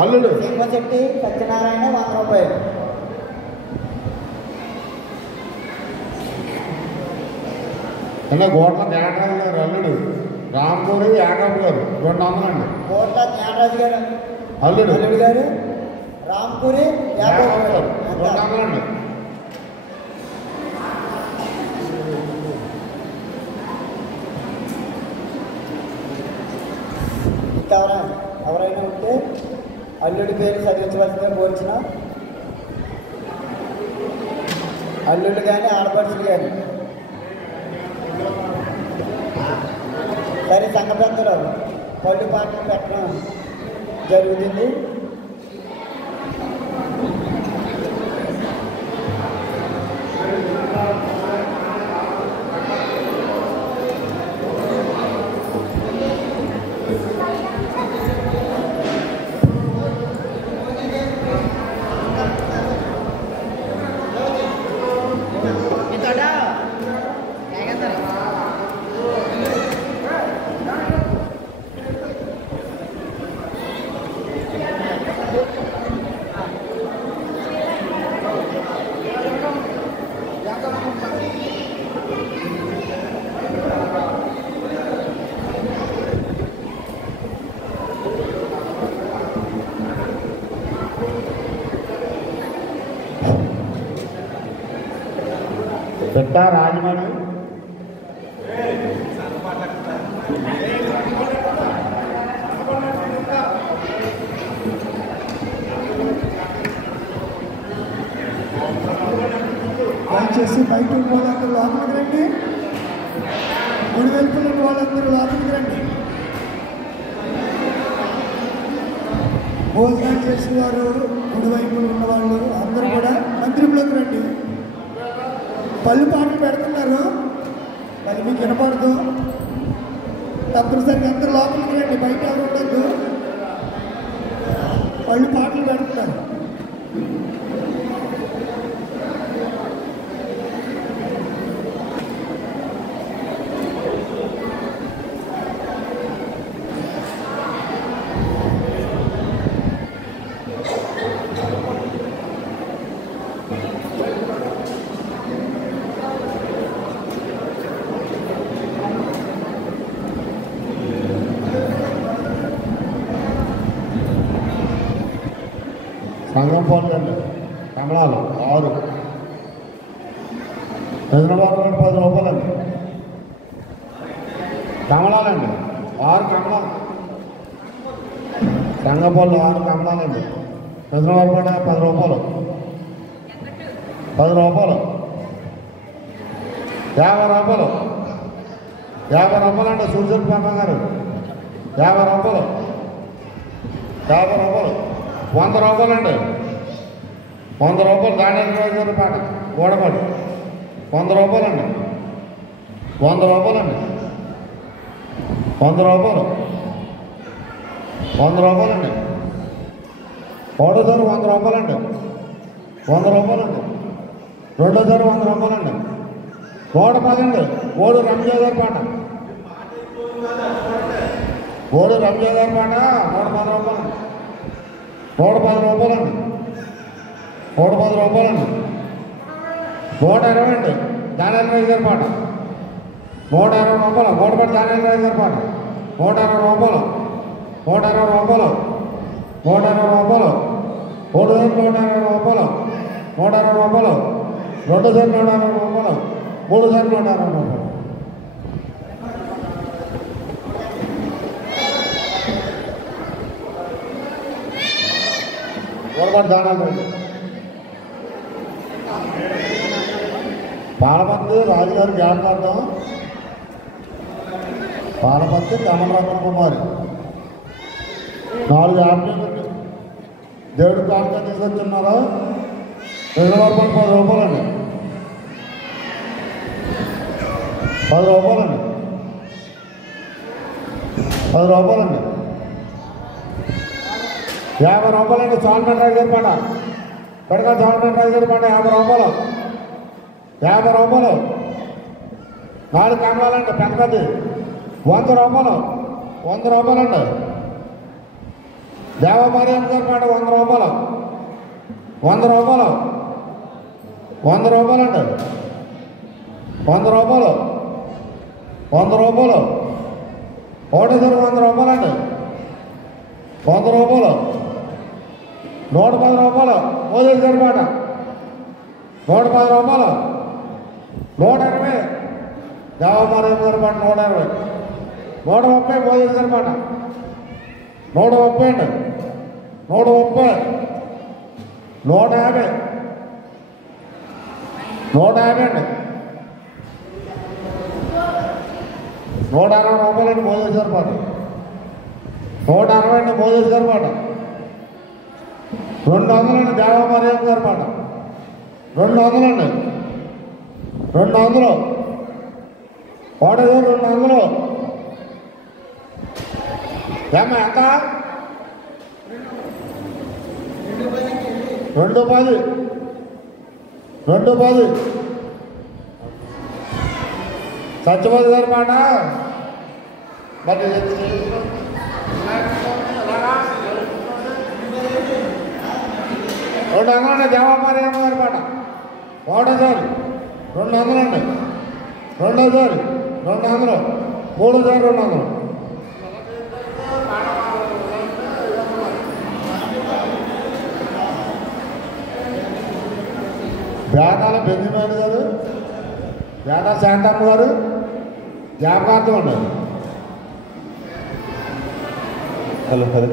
అల్లుడు సింహశెట్టి సత్యనారాయణ 100 రూపాయలు. అన్న గోట్ల జ్ఞానరాజు గారు అల్లుడు రాంపూరి యాకబ్ గారు 200 అండి. కోట్ల జ్ఞానరాజు గారు అల్లుడు అల్లుడు గారు రాంపూరి యాకబ్ గారు 200 అండి. ఇంకా ఎవరైనా ఉంటే అల్లుడి పేరు చదివించవలసిందిగా కోరుచిన అల్లుడు కానీ ఆడపడుచులు కానీ. సరే సంఘ పెద్దలు పళ్ళు పాటలు పెట్టడం జరుగుతుంది. పెట్ట రాజమణి దయచేసి బయట వాళ్ళందరూ లోపలికి రండి. మూడు వెలుపులు వాళ్ళందరూ లోపలికి రండి. భోజనం చేసిన వారు మూడు వైపులు ఉన్న వాళ్ళు అందరూ కూడా మందిరంలోకి రండి. పళ్ళు పాటలు పెడుతున్నారు, మరి మీకు వినపడదు. తప్పనిసరిగా అందరూ లోపలికి రండి, బయట ఎవరు ఉండద్దు. పళ్ళు పాటలు పెడుతున్నారు. సంఘం పనులు అండి. కమలాలు 6 హైదరాబాద్ 10 రూపాయలండి. కమలాలండి 6 కమలాలు. సంఘం పనులు 6 కమలాలండి. హైదరాబాద్ 10 రూపాయలు. 10 రూపాయలు. 50 రూపాయలు. 50 రూపాయలండి. సూర్యుడు పాప గారు 50 రూపాయలు. 50 రూపాయలు. 100 రూపాయలండి. 100 రూపాయలు. దాని పాట గోడపాడు 100 రూపాయలండి. 100 రూపాయలండి. 100 రూపాయలు. 100 రూపాయలండి. ఒకటోసారి 100 రూపాయలండి. 100 రూపాయలండి. రెండోసారి 100 రూపాయలండి. గోడ పదండి. గోడు రంజా గారి పాట గోడు రంజా గారి పాట 110 రూపాయలండి. 110 రూపాయలండి. 110 రూపాయలండి. 120 అండి. దానిరాజు గారి పాట 120 రూపాయలు. గోడపాటి దానిరాజు గారి పాట 120 రూపాయలు. 120 రూపాయలు. 120 రూపాయలు. 120 రూపాయలు. 120 రూపాయలు. రెండోసారి 120 రూపాయలు. మూడోసారి 120 రూపాయలు. గోడపాటి దానాలు పాలపత్తి రాజుగారి జ్ఞాపకార్థం. పాలపత్తి కమలరత్న కుమారి 4 యాప్లు దేవుడి కానుక తీసుకొచ్చున్నారా? 10 రూపాయలండి. 10 రూపాయలండి. 10 రూపాయలండి. 50 రూపాయలండి. సాల్మెంట్ రాజు గారి పాట పెడగా సాల్మెంట్ రాజు గారి పాట 50 రూపాయలు. 50 రూపాయలు. 4 కమలాలండి. పెద్దది 100 రూపాయలు. 100 రూపాయలండి. దేవమార్యం గారి పాట 100 రూపాయలు 100 రూపాయలు 100 రూపాయలు అండి 100 రూపాయలు 100 రూపాయలు ఒకటేసారి 100 రూపాయలు అండి 100 రూపాయలు 110 రూపాయలు మోదీ గారి పాట 110 రూపాయలు 120 దేవమార్యం గారి పాట 120 130 మోదీ గారి పాట 130 అండి 130 150 150 అండి 160 రూపాయలండి మోదీ గారి పాట 160 అండి మోదీ గారి పాట 200 అండి దేవమార్యం గారి పాట 200 అండి 200 ఒకటి 200 ఏమ్మా ఎంత 210 210 సత్యవతి గారి మాట మరి 200 దేవమార్యం గారి పాట ఒకటోసారి 200 అండి రెండోసారి 200 మూడోసారి 200 వేదాల బెంజమిన్ గారు వేద శాంతమ్మ గారు జ్ఞాపకార్థం ఉన్నారు. హలో హలో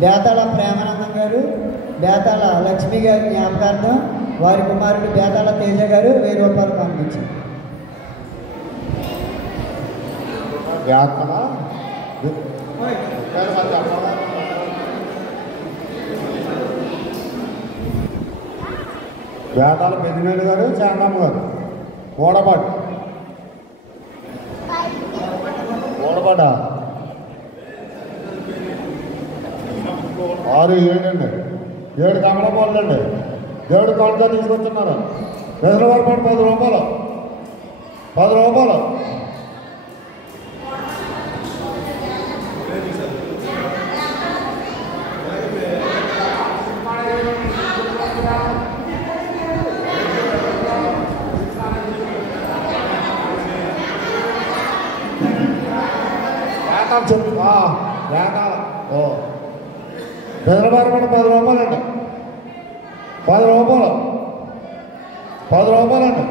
బేతాళ ప్రేమానందం గారు బేతాళ లక్ష్మి గారి జ్ఞాపకార్థం వారి కుమారుడు బేతాళ తేజ గారు 1000 రూపాయలు పంపించారు. వేదాల బెంజమిన్ గారు శాంతమ్మ గారు ఓడబాటు 6 7 అండి 7 కమలపాలు అండి దేవుడు కాళ్ళతో తీసుకొస్తున్నారు. రిజర్వాయర్ పాటు 10 రూపాయలు 10 రూపాయలు చెప్పు వేదాల రిజర్వాయర్ పాటు 10 రూపాయలు అండి 10 రూపాయలు 10 రూపాయలు అండి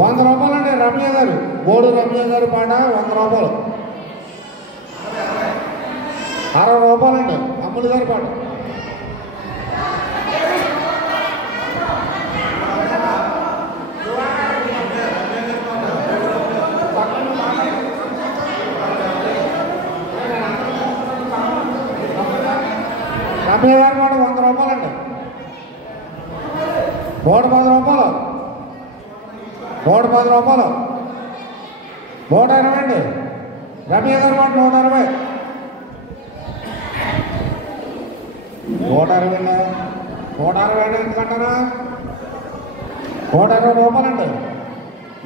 100 రూపాయలు అండి రమ్య గారు గోడు రమ్య గారి పాట 100 రూపాయలు 60 రూపాయలు అండి అమ్ములు గారి పాట రమ్య గారి పాట 100 రూపాయలు అండి 110 రూపాయలు 110 రూపాయలు 120 అండి రమ్య గారి పాట 120 120 160 ఎందుకంటారా 120 రూపాయలు అండి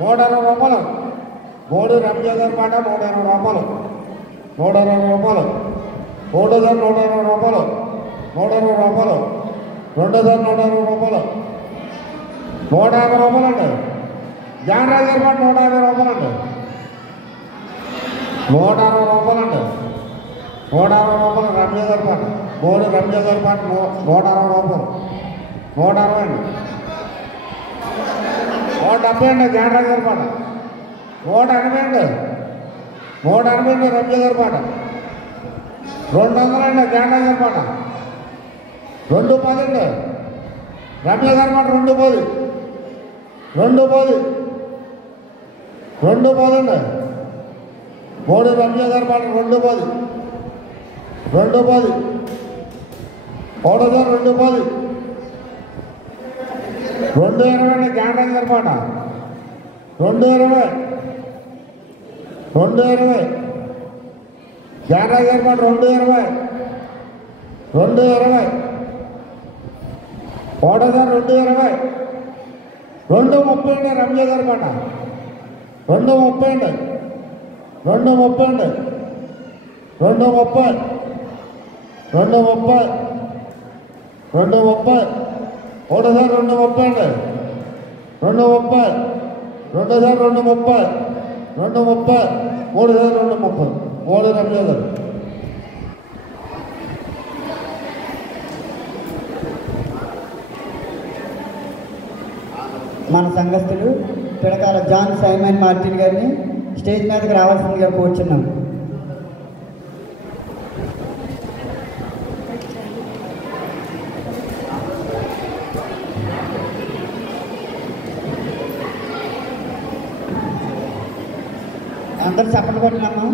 120 రూపాయలు గోడు రమ్య గారి పాట 120 రూపాయలు 120 రూపాయలు ఒకటోసారి 120 రూపాయలు 120 రూపాయలు రెండోసారి 120 రూపాయలు 150 రూపాయలు అండి జానరాజు గారి పాట 150 రూపాయలు అండి 160 రూపాయలు అండి 160 రూపాయలు రమ్య గారి పాట గోడు రమ్య గారి పాట 160 రూపాయలు 160 అండి 170 అండి జానరాజు గారి పాట 180 అండి 180 అండి రమ్య గారి పాట 200 అండి జానరాజు గారి పాట 210 అండి రమ్య గారి పాట 210 అండి గోడు రమ్య గారి పాట 210 ఒకటోసారి 210 220 అండి జానరాజు గారి పాట 220 220 జానరాజ్ గారి మాట 220 ఒకటోసారి 220 230 రమ్య గారి మాట 230 230 ఒకటోసారి 230 రెండోసారి 230 మూడోసారి 230 మూడు రమ్య గారు. మన సంఘస్థులు పిడకాల జాన్ సైమన్ మార్టిన్ గారిని స్టేజ్ మీదకి రావాల్సిందిగా కూర్చున్నాం. అందరూ చప్పట్లు కొట్టినాము.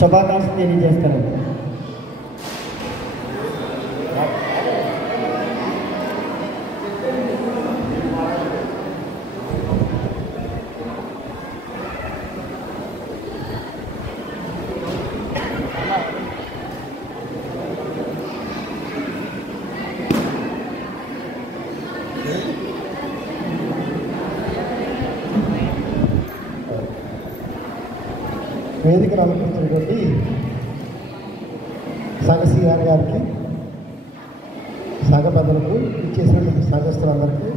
శుభాకాంక్షలు తెలియజేస్తారు. వేదికను అలంకరించినటువంటి సంఘ సిఆర్ గారికి, సంఘ పెద్దలకు, ఇచ్చేసినటువంటి సంఘస్థులందరికీ,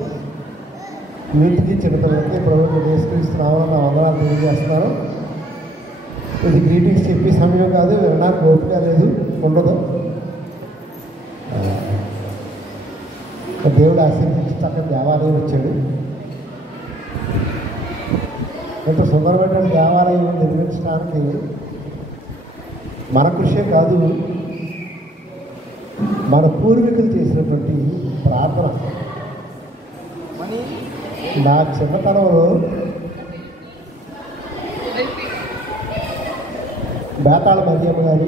వీటికి చిన్నపిల్లలకి ప్రభుత్వం నేర్చుకున్నామని నా వందనాలు తెలియజేస్తున్నాను. ఇది గ్రీటింగ్స్ చెప్పే సమయం కాదు, వినడానికి ఓపిక లేదు, ఉండదు. దేవుడు ఆశీర్వదించి చక్కగా దేవాలయం వచ్చాడు. ఎంత సుందరమైన దేవాలయం నిర్మించడానికి మన కృషే కాదు, మన పూర్వీకులు చేసినటువంటి ప్రార్థన. నా చిన్నతనంలో బేతాళ మధ్యమ్మ గారు,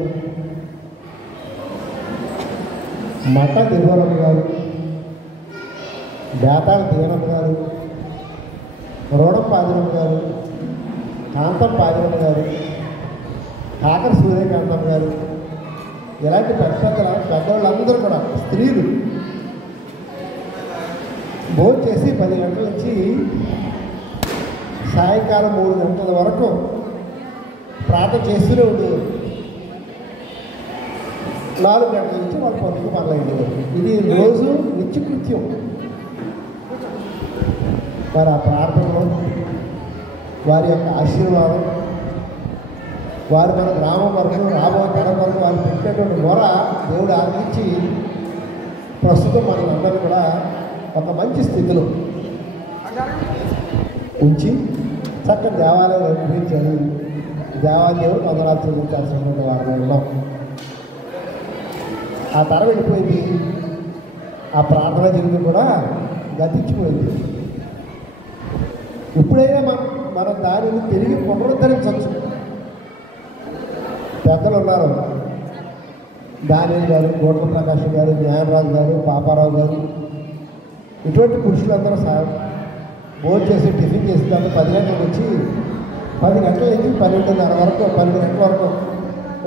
మఠ దివ్వరమ్మ గారు, బేతాళ దీనమ్మ గారు, రోడం పాదిరమ్మ గారు, కాంతం పాదిరమ్మ గారు, కాకర సూర్యకాంతం గారు, ఇలాంటి పెద్దవాళ్ళందరూ కూడా స్త్రీలు భోజనం చేసి 10 గంటల నుంచి సాయంకాలం 3 గంటల వరకు ప్రార్థన చేస్తూనే ఉండేవారు. 4 గంటల నుంచి వాళ్ళు పొద్దుకు మొదలయ్యేవారు. ఇది రోజు నిత్యకృత్యం. మరి ఆ ప్రార్థనలో వారి యొక్క ఆశీర్వాదం, వారు మన గ్రామం వరకు, రాబోయే తరం వరకు వారు పెట్టేటువంటి మొర దేవుడు ఆనందించి ప్రస్తుతం మనందరూ కూడా ఒక మంచి స్థితిలో ఉంచి చక్కని దేవాలయం నిర్మించాలి. దేవాలయం వందనాలు చెల్లించాల్సినటువంటి వారిలో ఉన్నాం. ఆ తరం వెళ్ళిపోయింది, ఆ ప్రార్థన జీవితం కూడా గతించిపోయింది. ఇప్పుడైనా మన దానిని తిరిగి పునరుద్ధరించవచ్చు. పెద్దలు ఉన్నారు, దానియల్ గారు, గోట్ల ప్రకాష్ గారు, జ్ఞానరాజు గారు, పాపారావు గారు, ఇటువంటి పురుషులందరూ భోజనం చేసి టిఫిన్ చేసి దాన్ని 10 గంటలకు వచ్చి 10 గంటల నుంచి 12:30 వరకు, 12 గంటల వరకు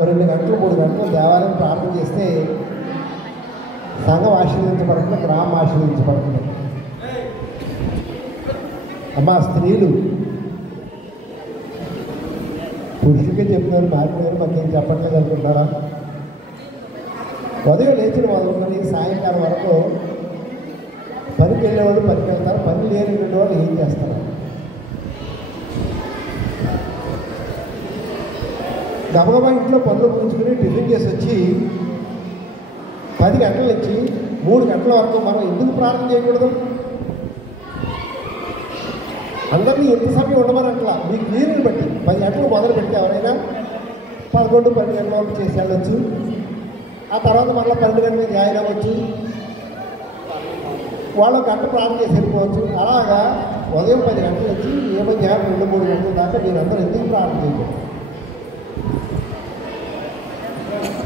2 గంటలు 3 గంటలు దేవాలయం ప్రార్థన చేస్తే సంఘం ఆశీర్వదించబడుతుంది, గ్రామం ఆశీర్వదించబడుతుంది. అమ్మా స్త్రీలు పురుషులకే చెప్తున్నారు, మాట్లాడారు, మాకేం చెప్పట్లేదు అనుకుంటారా? ఉదయం లేచిన మొదలుకొని సాయంకాలం వరకు పనికి వెళ్ళేవాళ్ళు పనికి వెళ్తారు, పని లేనిటువంటి వాళ్ళు ఏం చేస్తారు? గబగబా ఇంట్లో పనులు ముగించుకుని టిఫిన్ చేసి వచ్చి 10 గంటల నుంచి 3 గంటల వరకు మనం ఎందుకు ప్రార్థన చేయకూడదు? అందరినీ ఎంత సమయం ఉండమని అట్లా మీకు వీలుని బట్టి 10 గంటలు మొదలు పెడితే ఎవరైనా 11, 12 గంటల వరకు చేసి వెళ్ళొచ్చు. ఆ తర్వాత మళ్ళీ 12 గంటలకు జాయిన్ అవ్వచ్చు, వాళ్ళు గంట ప్రార్థన చేసి వెళ్ళిపోవచ్చు. అలాగా ఉదయం 10 గంటల నుంచి ఏమో 2, 3 గంటల దాకా మీరందరూ ఎందుకు ప్రార్థన చేయకూడదు?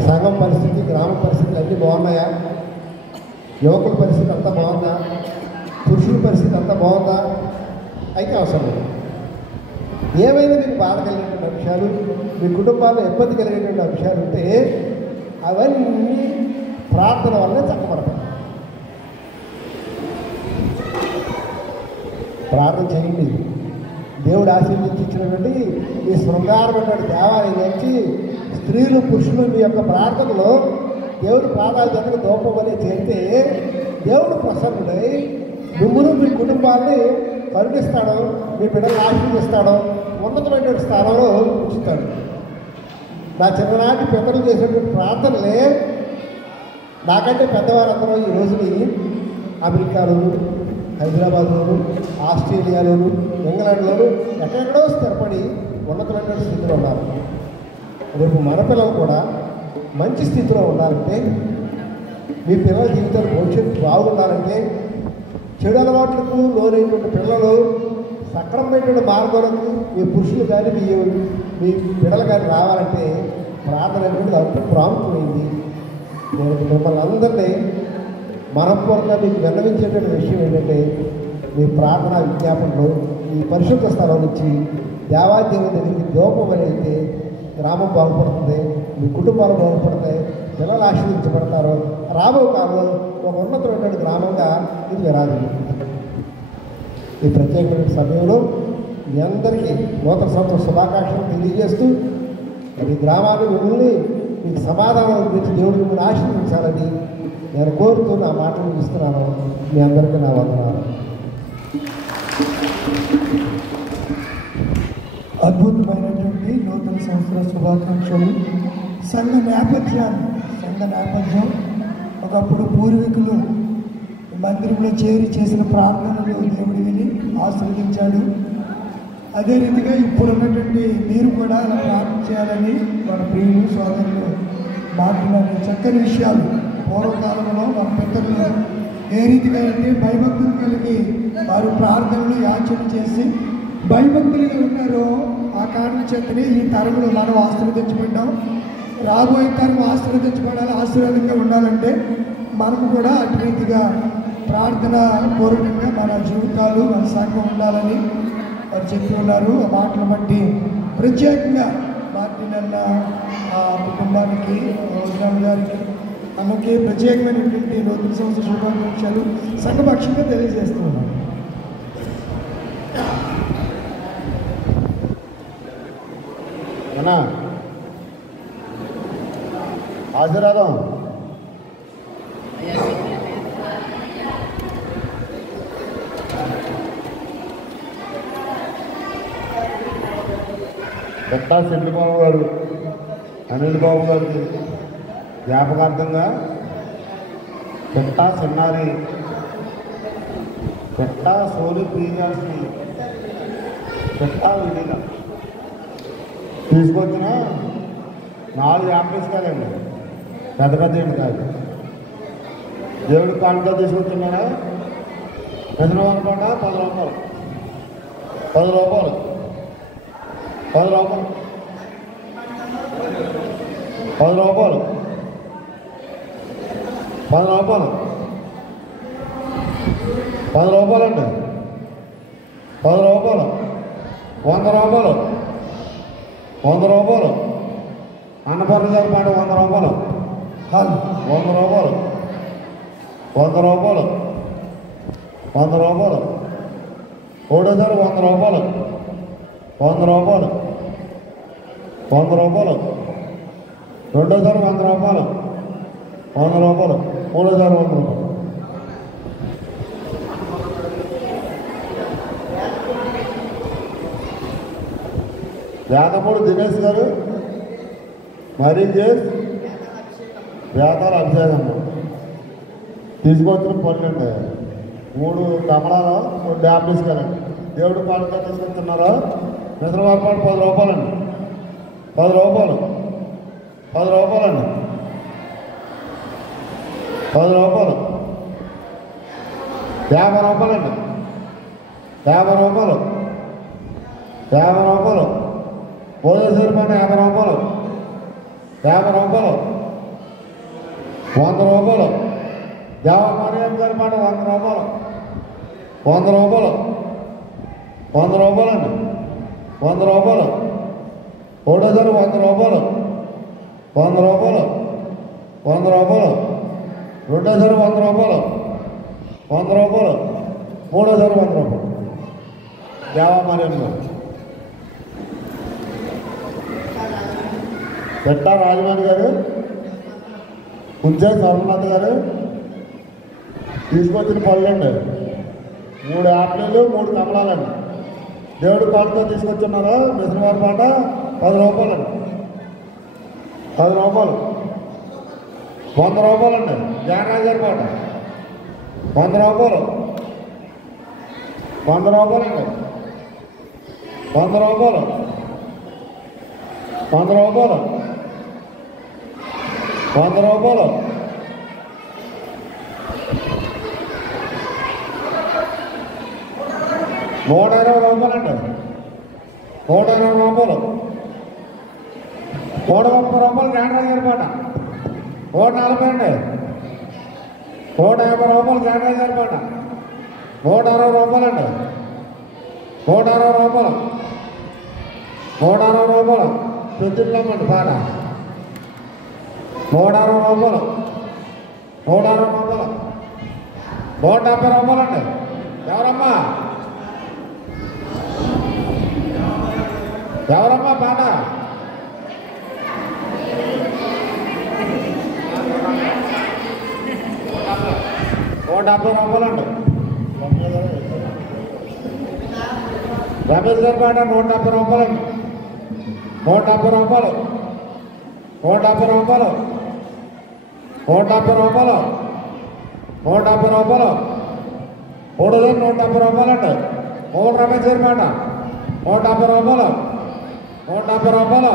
సంఘం పరిస్థితి, గ్రామ పరిస్థితులు అన్నీ బాగున్నాయా? యువకుల పరిస్థితి అంతా బాగుందా? పురుషుల పరిస్థితి అంతా బాగుందా అయితే అవసరం లేదు. ఏమైనా మీకు బాధ కలిగేటువంటి అంశాలు, మీ కుటుంబాల్లో ఇబ్బంది కలిగేటువంటి అంశాలు ఉంటే అవన్నీ ప్రార్థన వల్లనే చక్కబడతాయి. ప్రార్థన చేయండి. దేవుడు ఆశీర్వదించి ఇచ్చినటువంటి ఈ శృంగారమైనటువంటి దేవాలయం నుంచి స్త్రీలు పురుషులు మీ యొక్క ప్రార్థనలో దేవుడి పాదాలు దగ్గర దూపం వలె చేరితే దేవుడు ప్రసన్నుడై మిమ్మల్ని మీ కుటుంబాన్ని కరుణిస్తాడు, మీ బిడ్డలు ఆశీర్వదిస్తాడు, ఉన్నతమైనటువంటి స్థానంలో ఉంచుతాడు. నా చిన్ననాటి పెద్దలు చేసినటువంటి ప్రార్థనలే నాకంటే పెద్దవారందరూ ఈ రోజుని అమెరికాలోను, హైదరాబాద్లోను, ఆస్ట్రేలియాలోను, ఇంగ్లాండ్లోను ఎక్కడెక్కడో స్థిరపడి ఉన్నతమైనటువంటి స్థితిలో ఉన్నారు. రేపు మన పిల్లలు కూడా మంచి స్థితిలో ఉండాలంటే, మీ పిల్లల జీవితాలు భవిష్యత్తు బాగుండాలంటే, చెడు అలవాట్లకు లోనైనటువంటి పిల్లలు సక్రమమైనటువంటి మార్గాలకు మీ పురుషులు కానీ మీ పిల్లలు కానీ రావాలంటే ప్రార్థన అనేటువంటి దాంట్లో ప్రాముఖ్యమైంది. నేను మిమ్మల్ని అందరినీ మనపూర్వకంగా మీకు విన్నవించేటువంటి విషయం ఏంటంటే, మీ ప్రార్థనా విజ్ఞాపనలో ఈ పరిశుద్ధ స్థలం నుంచి దేవాదేవుని దగ్గరికి దూపం అయితే గ్రామం బాగుపడుతుంది, మీ కుటుంబాలు బాగుపడతాయి, పిల్లలు ఆశీర్వదించబడతారు. రాబో కాలంలో ఒక ఉన్నతమైనటువంటి గ్రామంగా ఇది విరాజిల్లుతుంది. ఈ ప్రత్యేకమైన సమయంలో మీ అందరికీ నూతన సంవత్సర శుభాకాంక్షలు తెలియజేస్తూ ఈ గ్రామాన్ని మిమ్మల్ని మీకు సమాధానం గురించి దేవుడు మిమ్మల్ని ఆశీర్వదించాలని నేను కోరుతూ నా మాటలు ఇస్తున్నాను. మీ అందరికీ నా వందనాలు. అద్భుతమైనటువంటి నూతన సంవత్సర శుభాకాంక్షలు. సంఘ నేపథ్యం ఒకప్పుడు పూర్వీకులు మందిరంలో చేరి చేసిన ప్రార్థనలు దేవుడు విని ఆశీర్వదించాడు. అదే రీతిగా ఇప్పుడు ఉన్నటువంటి మీరు కూడా అలా ప్రార్థన చేయాలని మన ప్రియులు సోదరులు మాట్లాడే చక్కని విషయాలు. పూర్వకాలంలో మన పెద్దలు ఏ రీతిగా అంటే భయభక్తులు కలిగి వారు ప్రార్థనలు యాచన చేసి భయభక్తులుగా ఉన్నారో ఆ కారణం చేతనే ఈ తరంలో మనం ఆశీర్వదించబడ్డాం. రాబోయే తరం ఆశీర్వదించబడాలి, ఆశీర్వాదంగా ఉండాలంటే మనము కూడా అటు రీతిగా ప్రార్థన పూర్వకంగా మన జీవితాలు మన సంఘం ఉండాలని వారు చెప్పి ఉన్నారు. ఆ మాటలు బట్టి ప్రత్యేకంగా మార్టిన్ అన్న ఆ కుటుంబానికి, రోజురామ్ గారికి, అమ్మకి ప్రత్యేకమైనటువంటి నూతన సంవత్సర శుభాకాంక్షలు సంఘపక్షంగా తెలియజేస్తూ ఉన్నాను. ఆశీర్వాదం పెట్టా చంద్రబాబు గారు, అనిల్ బాబు గారికి జ్ఞాపకార్థంగా పెట్టా చిన్నారి, పెట్టా సోని ప్రియగారికి, పెట్టా విడిగా తీసుకొచ్చిన 4 ఆంబులెన్స్కాలండి, పెద్ద పెద్ద ఏంటి కాదు. దేవుడి కానుక తీసుకొచ్చున్నాడా పెద్దలు అనుకోండా 10 రూపాయలు 10 రూపాయలు 10 రూపాయలు 10 రూపాయలు 10 రూపాయలు 10 రూపాయలండి 10 రూపాయలు 100 రూపాయలు 100 రూపాయలు అన్నపూర్ణ గారి పాట 100 రూపాయలు 100 రూపాయలు 100 రూపాయలు 100 రూపాయలు ఒకటోసారి 100 రూపాయలు 100 రూపాయలు 100 రూపాయలు రెండోసారి 100 రూపాయలు 100 రూపాయలు మూడోసారి 100 రూపాయలు. వేదమూడు దినేష్ గారు, మరీ చేసి వేదాల అభిషేకం తీసుకొచ్చిన 12 3 కమలాలు 2 యాపిల్స్ కదండి. దేవుడు పాటగా తీసుకొస్తున్నారు. నిద్రవారి పాట 10 రూపాయలండి 10 రూపాయలు 10 రూపాయలండి 10 రూపాయలు 50 రూపాయలండి 50 రూపాయలు 50 రూపాయలు భోజేశ్వరి పాట 50 రూపాయలు 50 రూపాయలు 100 రూపాయలు దేవమార్యం గారి పాట 100 రూపాయలు 100 రూపాయలు 100 రూపాయలండి 100 రూపాయలు ఒకటోసారి 100 రూపాయలు 100 రూపాయలు 100 రూపాయలు రెండోసారి 100 రూపాయలు 100 రూపాయలు మూడోసారి 100 రూపాయలు దేవామార్యంలో పెట్టా రాజమండ్రి గారు ఉంచే సోమనాథ్ గారు తీసుకొచ్చిన పళ్ళండి 3 యాప్లీలు 3 కమలాలండి దేవుడి పాలతో తీసుకొచ్చున్నారు మిశ్రవారి పాట 10 రూపాయలండి 10 రూపాయలు 100 రూపాయలండి జానరాజు గారి పాట 100 రూపాయలు 100 రూపాయలండి 100 రూపాయలు 100 రూపాయలు 100 రూపాయలు 120 రూపాయలండి 120 రూపాయలు 130 రూపాయలు జానరాజు గారి పాట 140 అండి 150 రూపాయలు జానరాజు గారి పాట 160 రూపాయలండి 160 రూపాయలు 160 రూపాయలు పెద్దమ్మండి పాట 160 రూపాయలు 160 రూపాయలు 170 రూపాయలండి ఎవరమ్మా ఎవరమ్మా పాట 170 రూపాయలండి రమేష్ గారి పాట 170 రూపాయలండి 170 రూపాయలు 170 రూపాయలు 170 రూపాయలు 170 రూపాయలు 170 రూపాయలండి 3 రమేష్ గారి పాట 170 రూపాయలు 170 రూపాయలు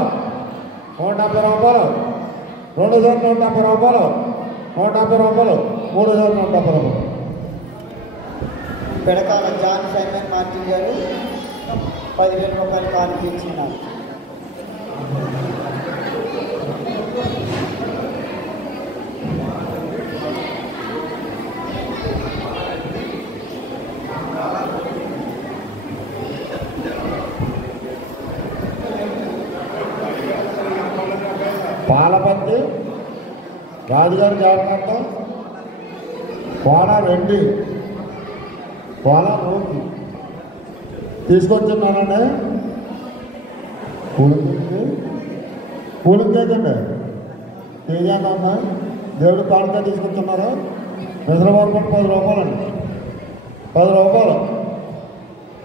170 రూపాయలు 2 రూపాయలు 170 రూపాయలు 3 170 రూపాయలు పిడకాల జాన్ సైమన్ మార్టిన్ గారు 10,000 రూపాయలు కానుక ఇచ్చినారు. పాలపత్తి రాజుగారి జాతకంతో కోన వెండి కోన రోగి తీసుకొచ్చున్నానండి పూలకేకండి తేజానమ్మ దేవుడు కానుక తీసుకొచ్చున్నారు నిద్రబాబు 10 రూపాయలండి 10 రూపాయలు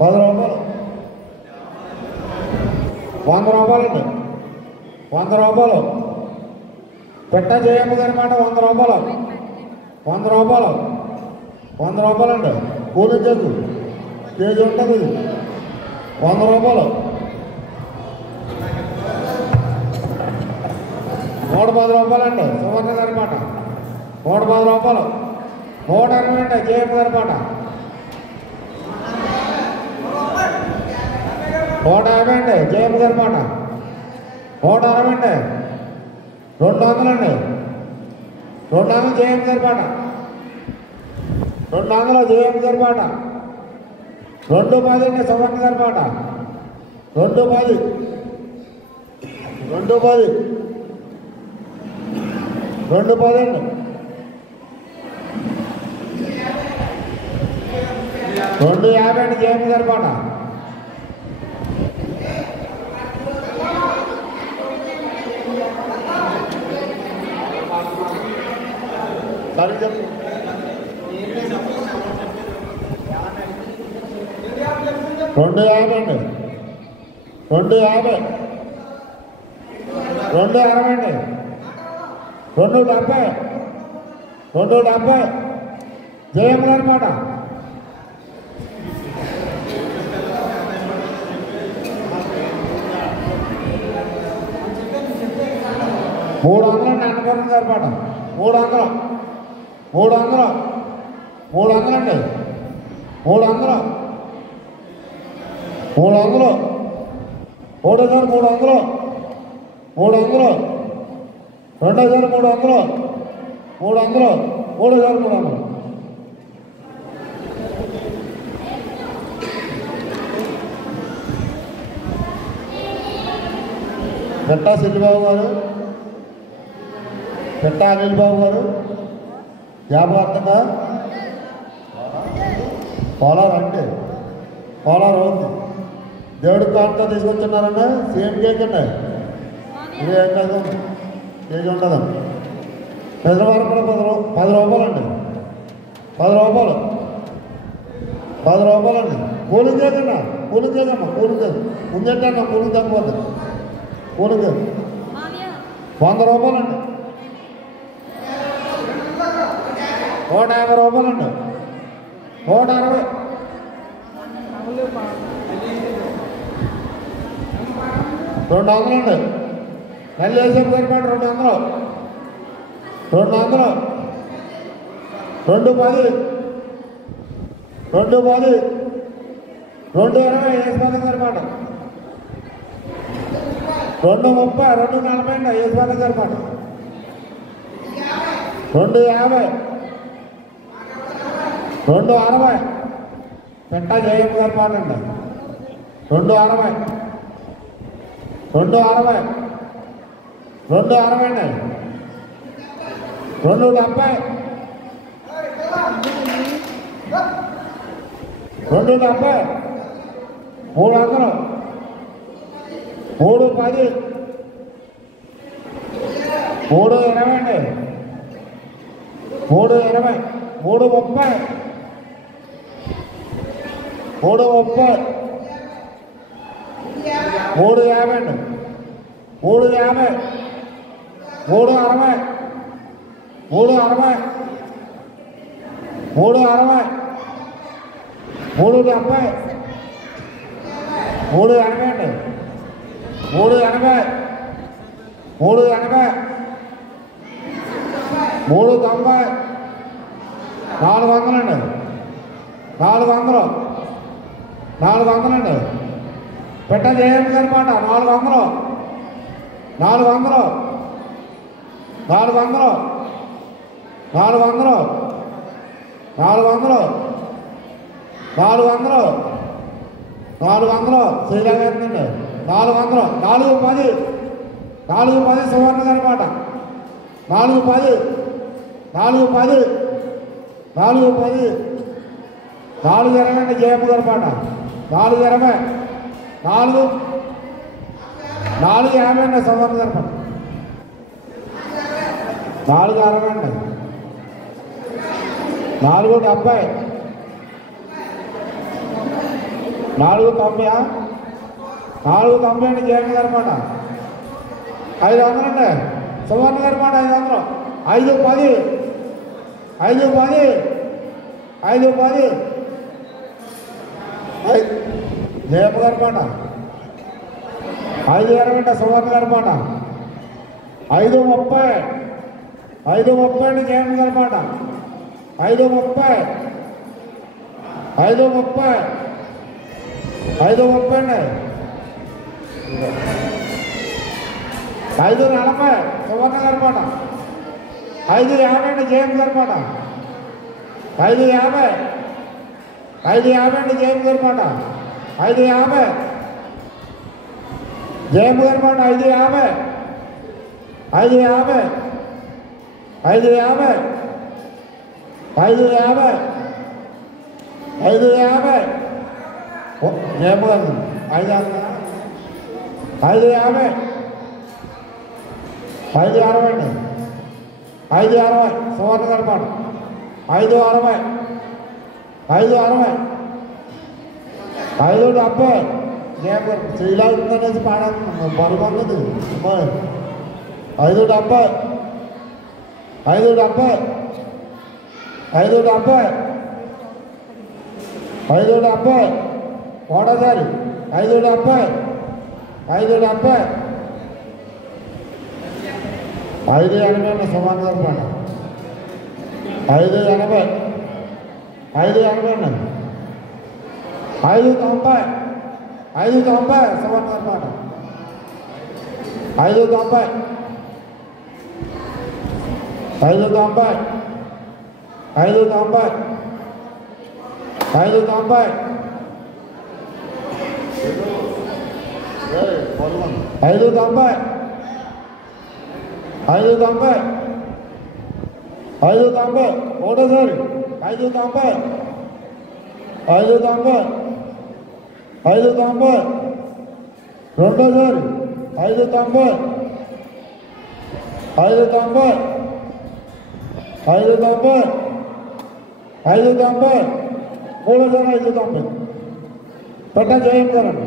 10 రూపాయలు 100 రూపాయలండి 100 రూపాయలు పెట్ట జయమ్మ గారి మాట 100 రూపాయలు 100 రూపాయలు 100 రూపాయలండి పూల కేకు కేజీ ఉంటుంది 100 రూపాయలు 110 రూపాయలండి సువర్ణ గారి మాట 110 రూపాయలు 120 అండి జయమ్మ గారి మాట 150 అండి జయమ్మ గారి మాట 160 అండి 200 అండి 200 జయమ్మ గారి పాట 200 జయమ్మ గారి పాట 210 అండి సువర్ణ గారి పాట 210 210 210 అండి 250 అండి జయమ్మ గారి పాట 250 అండి 250 260 అండి 270 270 జయమ్మ గారి మాట 300 అండి అన్నపూర్ణ గారి మాట 300 అండి 300 300 300 300 2300 300 3300 పెట్టా సిల్లిబాబు గారు, పెట్టా అనిల్ బాబు గారు జ్ఞాపకార్థంగా పోలార్ అంటే పోలార్ ఉంది దేవుడి కాంతో తీసుకొచ్చున్నారన్నా సేమ్ కేక్ అండి. ఇది ఏం కాదు, కేజీ ఉంటుందండి. పెద్దవారు కూడా 10 రూపాయలండి, 10 రూపాయలు, 10 రూపాయలండి. కూలింగ్ కేక్ అన్నా, కూలింగ్ కేక్ అమ్మా, కూలింగ్ కేక్ ముందెట్టన్నా కూలింగ్ తగ్గిపోతుంది. కూలింగ్ కేక్ 100 రూపాయలండి, 150 రూపాయలండి, 160, 200 అండి. నెల్లి వేసేపు సరిపాటు 200, 200, 210, 210, 220 వేసుకోవడం సరిపాటు, 230, 240 అండి వేసుకోవడం సరిపాటు, 250, 260 పెట్ట జయం సరిపాటు అండి, 260, 260, 260 అండి, 270, 270, 300, 310, 320 అండి, 320, 330, 330, 350 అండి, 350, 360, 360, 360, 370, 380 అండి, 380, 380, 390, 400 అండి, 400, 400 అండి. పెట్ట చేయండి సరిపాట 400, 400, 400, 400, 400, 400, 400 శ్రీరాగండి, 400, 410, 410 సువర్ణ సరిపాట, 410, 410, 410, 420 అండి జయమ్మ సరిపాట, 420, 450 అండి సువర్ణ సరిపాట, 460 అండి, 470, 490, 490 అండి జయమ్మ సరిపాట, 500 అండి సువర్ణ సరిపాట, 500, 510, 510, 510, జయమ్మ సరిపాట, 520 అండి సువర్ణ సరిపాట, 530, 530 అండి జయమ్మ సరిపాట, 530, 530, 530 అండి, 540 సువర్ణ సరిపాట, 550 అండి జయమ్మ సరిపాట, 550, 550 అండి జయమ్మ సరిపాట, 550, జయమ్మ సరిపాట, 550, 550, 550, 550, 550, జయమ్మ గారు 550, 550, 560 అండి, 560 సువర్ణ సరిపాట, 560, 560, 570 జయమ్మ గారు శ్రీలాగుతుందనేసి పాడాను బలమన్నది 570, 570, 570, 570 ఒకటోసారి 570, 570, 580 సుమారు సరిపడ, 580, 580 590, 590 సుమారు సరిపడ, 590, 590, 590, 590, 590, 590 590 ఒకటోసారి 590 590 590 రెండోసారి 590 590 590 590 మూడోసారి 590 పెట్ట చేయండి.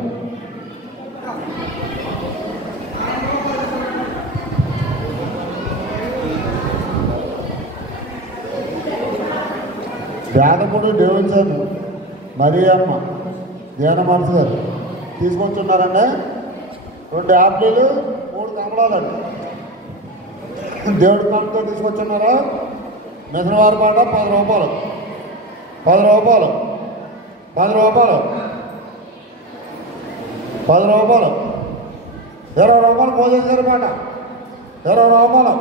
వేదముడు డేవిడ్సన్ మరియమ్మ ధ్యాన మనసు గారు తీసుకొచ్చున్నారండి. 2 యాపిల్ 3 కమలాలండి దేవుడి కాలంతో తీసుకొచ్చున్నారా. మిషనవారి పాట 10 రూపాయలు 10 రూపాయలు 10 రూపాయలు 10 రూపాయలు 20 రూపాయలు పోసేసారు పాట 20 రూపాయలు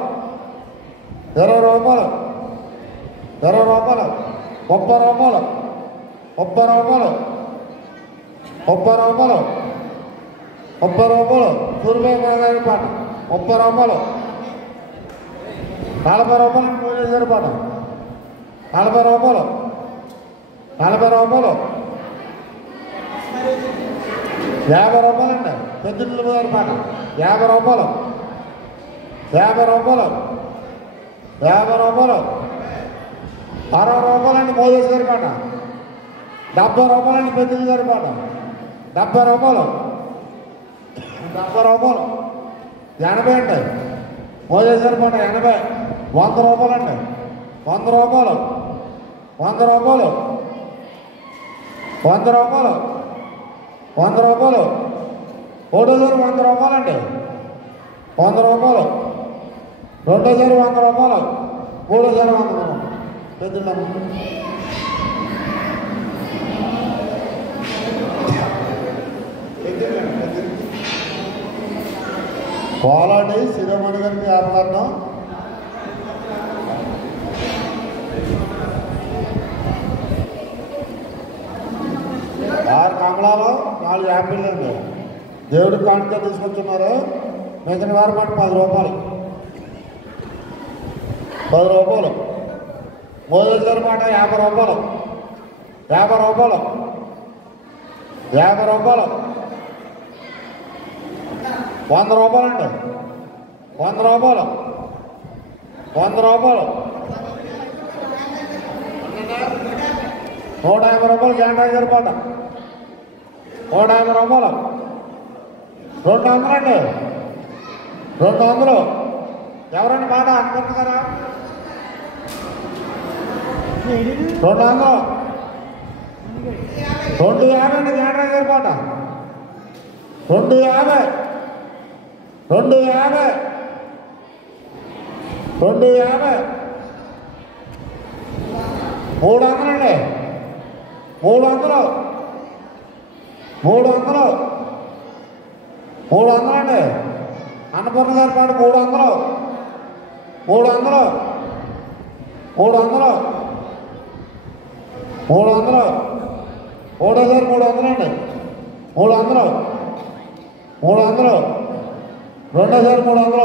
20 రూపాయలు 20 రూపాయలు 30 రూపాయలు 30 రూపాయలు 30 రూపాయలు 30 రూపాయలు సూర్యబాబు పాట 30 రూపాయలు 40 రూపాయలు పోసేసారు పాట 40 రూపాయలు 40 రూపాయలు 50 రూపాయలండి పెద్దలు గారి పాట 50 రూపాయలు 50 రూపాయలు 50 రూపాయలు 60 రూపాయలండి మోదీ గారి పాట 70 రూపాయలండి పెద్దలు గారి పాట 70 రూపాయలు 70 రూపాయలు 80 అండి మోదీ గారి పాట 80 100 రూపాయలండి 100 రూపాయలు 100 రూపాయలు 100 రూపాయలు 100 రూపాయలు ఒకటోసారి 100 రూపాయలండి 100 రూపాయలు రెండోసారి 100 రూపాయలు మూడోసారి 100 రూపాయలు పెద్దలు పోలాడి శిరోమణి గారికి వ్యాపారం 6 కమలాలు 4 యాపిల్ అండి దేవుడి కానుక తీసుకొచ్చున్నారు. మిగతా వారి పాటు 10 రూపాయలు 10 రూపాయలు మోదీ గారి మాట 50 రూపాయలు 50 రూపాయలు 50 రూపాయలు 100 రూపాయలండి 100 రూపాయలు 100 రూపాయలు 150 రూపాయలు గ్యాండ్రాజ్ గారి పాట 150 రూపాయలు 200 అండి 200 ఎవరండి మాట అనుకుంటున్నారా 200 250 అండి గ్యాండ్రాజ్ గారి పాట 250 250 250 300 అండి 300 300 300 అండి అన్నపూర్ణ గారి పాట 300 300 300 300 ఒకటోసారి 300 అండి 300 300 రెండోసారి 300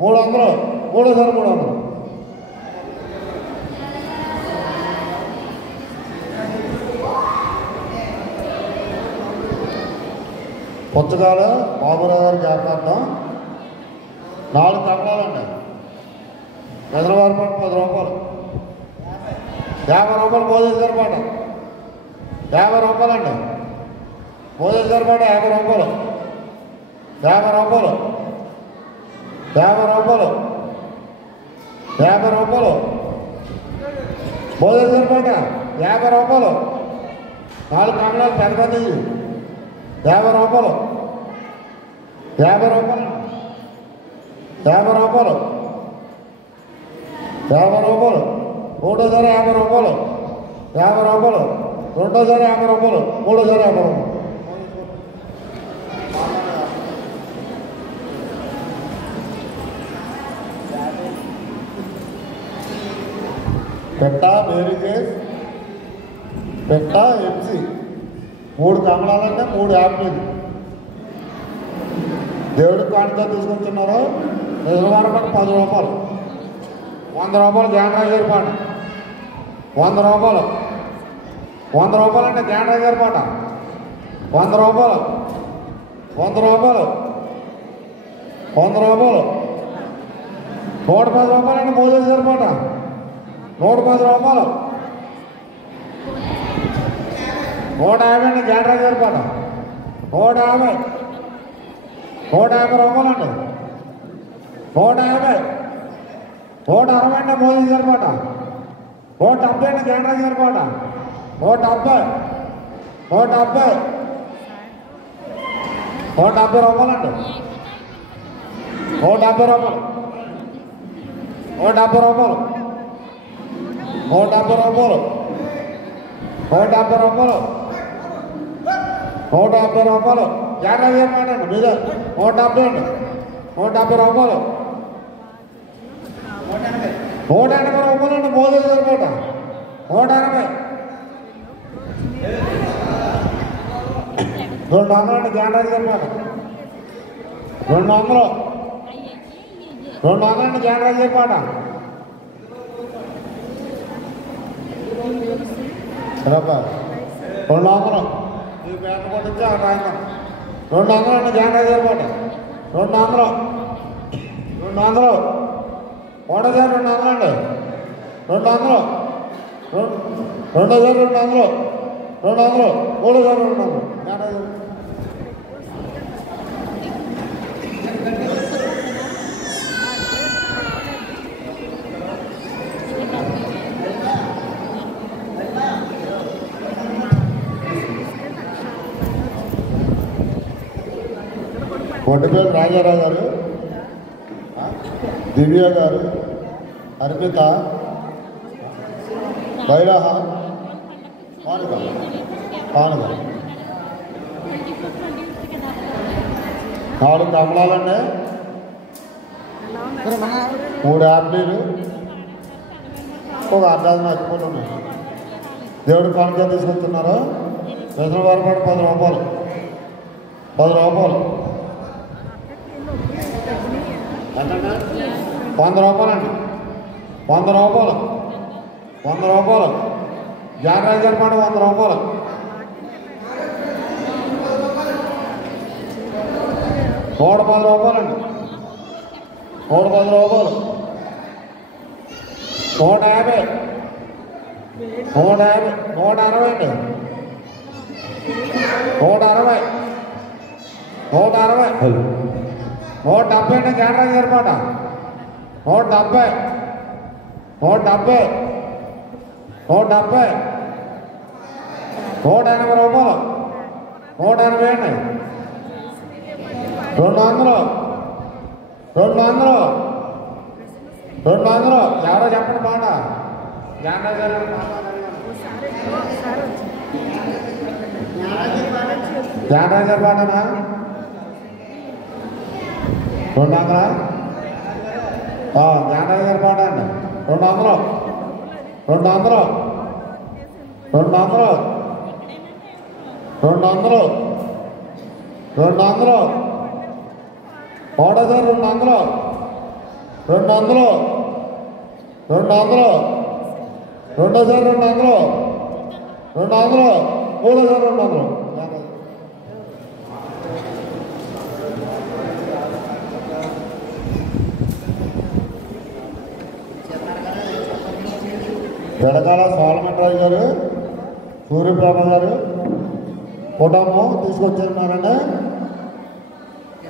300 మూడోసారి 300 పుచ్చకాలు బాబురావు గారి వ్యాపారం 4 కమలాలండి హైదరాబాద్ పాట 10 రూపాయలు 50 రూపాయలు మోదీ గారి పాట 50 రూపాయలండి మోదీ గారి పాట 50 రూపాయలు 50 రూపాయలు 50 రూపాయలు 50 రూపాయలు మోదీ గారి పాట 50 రూపాయలు 4 కమలాలు పెద్దది 50 రూపాయలు 50 రూపాయలు 50 రూపాయలు 50 రూపాయలు ఒకటోసారి 50 రూపాయలు 50 రూపాయలు రెండోసారి 50 రూపాయలు మూడోసారి 50 రూపాయలు పెట్ట మేరీకేస్ పెట్ట ఎంసీ 3 కమలాలంటే 3 యాపిల్ దేవుడి కానుక తీసుకొచ్చున్నారు. రిజర్వాయర్ 10 రూపాయలు 100 రూపాయలు జానరాజు పాట 100 రూపాయలు 100 రూపాయలు అంటే జానరాజు పాట 100 రూపాయలు 100 రూపాయలు 100 రూపాయలు 110 రూపాయలు అంటే మోదీ పాట 110 రూపాయలు 150 అండి జానరాజు పాట 150 రూపాయలు అండి 150 160 అంటే మోదీ గారి పాట 170 అండి జానరాజు గారి పాట 170 రూపాయలు అండి 170 రూపాయలు 170 రూపాయలు 170 రూపాయలు 170 రూపాయలు 170 రూపాయలు జానరాజు గారి పాట అండి మీద 170 అండి 170 రూపాయలు 180 రూపాయలు అండి మోదీ గారి పాట 180 200 అండి జానరాజు గారి పాట 200 అండి జానరాజు గారి పాట 200 ఈ పేట కొట్టించి రాయిందాం 200 అండి జానరాజు గారి పాట 200 200 200 అండి 200 200 3,200 జానరాజు కొట్టపల్లి రాజారావు గారు, దివ్య గారు, అర్పిత, బైరాహ, పానుగ 4 కమలాలండి, 3 యాప్లీలు, ఒక అర్ధాలు అచ్చిపోలు ఉన్నాయి. దేవుడు కానుక తీసుకొస్తున్నారు. రిజర్వాయర్ పాట 10 రూపాయలు 10 రూపాయలు 100 రూపాయలు అండి 100 రూపాయలు 100 రూపాయలు జానరాజు గారి పాట 100 రూపాయలు 110 రూపాయలండి 110 రూపాయలు 150 160 అండి 160 170 అండి జానరాజు గారి పాట 170 180 రూపాయలు 180 అండి 200 ఎవరో చెప్పండి పాట జానరాజు గారు జానరాజు గారి పాటనా 200 జానరాజు గారి పాట అండి 200 200 వెనకాల సోలమన్ గారు, సూర్యప్రభ గారు కుటుంబం తీసుకొచ్చారండి.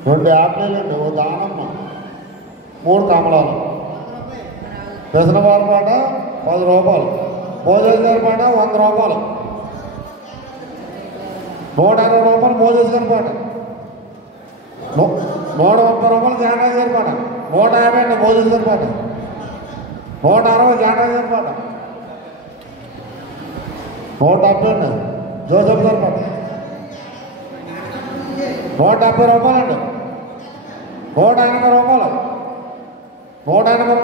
2 యాప్లీలండి, ఓ దానమ్మ, 3 కమలాలు. రిజర్వాయర్ పాట 10 రూపాయలు, మోదీస్ గారి పాట 100 రూపాయలు, 120 రూపాయలు మోదీస్ గారి పాట, 130 రూపాయలు జానరాజు గారి పాట, 150 అండి మోదీస్ గారి పాట, 160 జానరాజు గారి పాట, 170 అండి జోసెఫ్ గారి పాట, 170 రూపాయలండి, 180 రూపాయలు, 190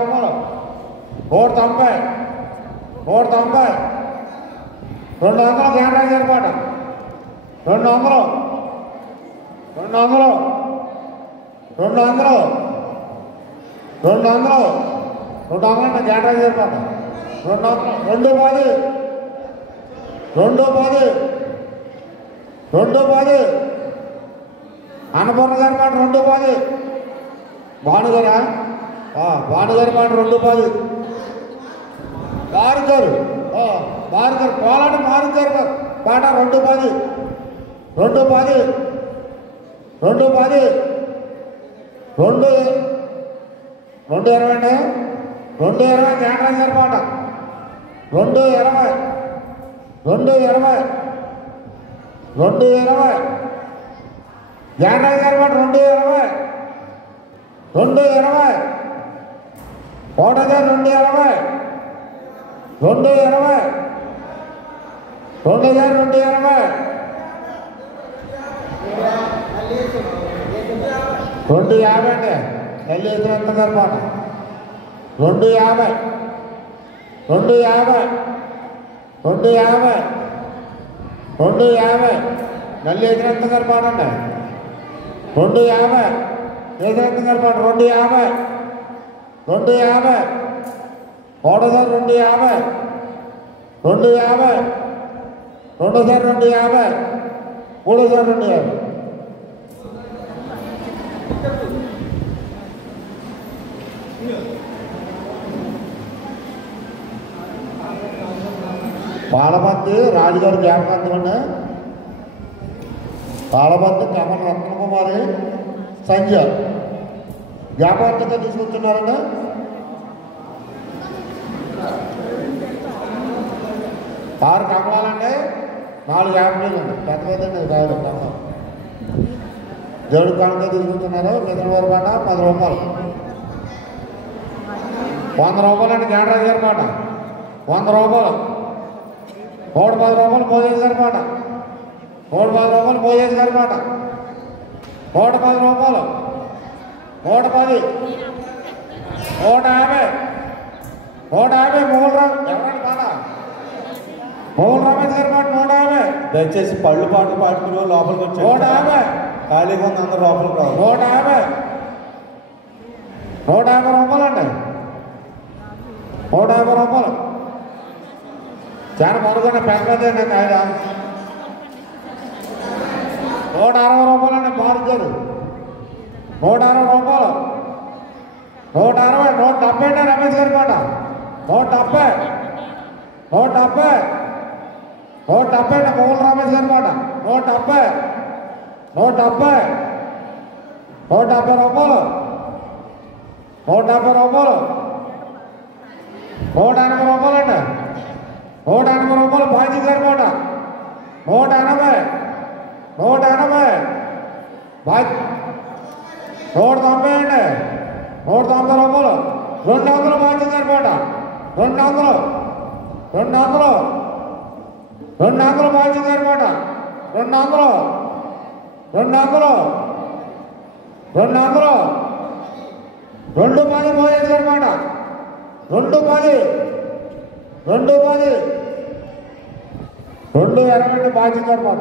200 జానరాజు గారి పాట, 200 200 200 200 గ్యాటరాజ్ ఏర్పాట 200 210 అన్నపూర్ణ గారి మాట 210 భానుగారా భానుగారి మాట 210 భార్గర్ కోలాట భార్గర్ పాట 210 220 అండి 220 గ్యాటరాజ్ గారి పాట 220 గ్యాటరాజ్ గారి పాట 220 కోటగారు 220 250 అండి నెల్లి ఎదురంత గారి పాట 250 నెల్లి ఎదురంత గారి పాట అండి 250 ఎదురంత గారి పాట 250 కోటగారు 250 రెండోసారి 250 మూడోసారి 250 పాలపత్తి రాజుగారు జ్ఞాపకార్థం అండి పాలపత్తి కమల రత్నకుమారి సంధ్య జ్ఞాపకార్థంగా తీసుకొచ్చున్నారండి 6 కమలాలండి 4 యాపిల్లు అండి పెద్ద పెద్దండి రాయలు కమలం దేవుడి కానుక తీసుకుంటున్నారు మిత్రవారి పాట 10 రూపాయలు 100 రూపాయలు అండి గ్యాటరాజ్ గారి పాట 100 రూపాయలు 110 రూపాయలు భోజేష్ గారి పాట 110 రూపాయలు భోజేష్ గారి పాట 110 రూపాయలు 110 150 ఎవరండి పాట మోహన్ రమేష్ గారి పాట 150 దయచేసి పళ్ళు పాటలు పాడుకుని లోపలికి వచ్చి 150 ఖాళీగా ఉంది అందరూ లోపలికి రావాలి 150 రూపాయలు అండి 150 రూపాయలు చాలా మరుగున పెద్దదండి కాయల 160 రూపాయలు అండి మార్గారు 160 రూపాయలు 160 170 అండి రమేష్ గారి పాట 170 అండి మోహన్ రమేష్ గారి పాట 170 రూపాయలు 180 రూపాయలు 180 రూపాయలు అండి 180 రూపాయలు బాజీ గారి పాట 180 బాజీ 190 అండి 190 రూపాయలు 200 బాజీ గారి పాట 200 బాజీ గారి పాట 200 210 భోజేష్ గారి పాట 220 బాజీ గారి పాట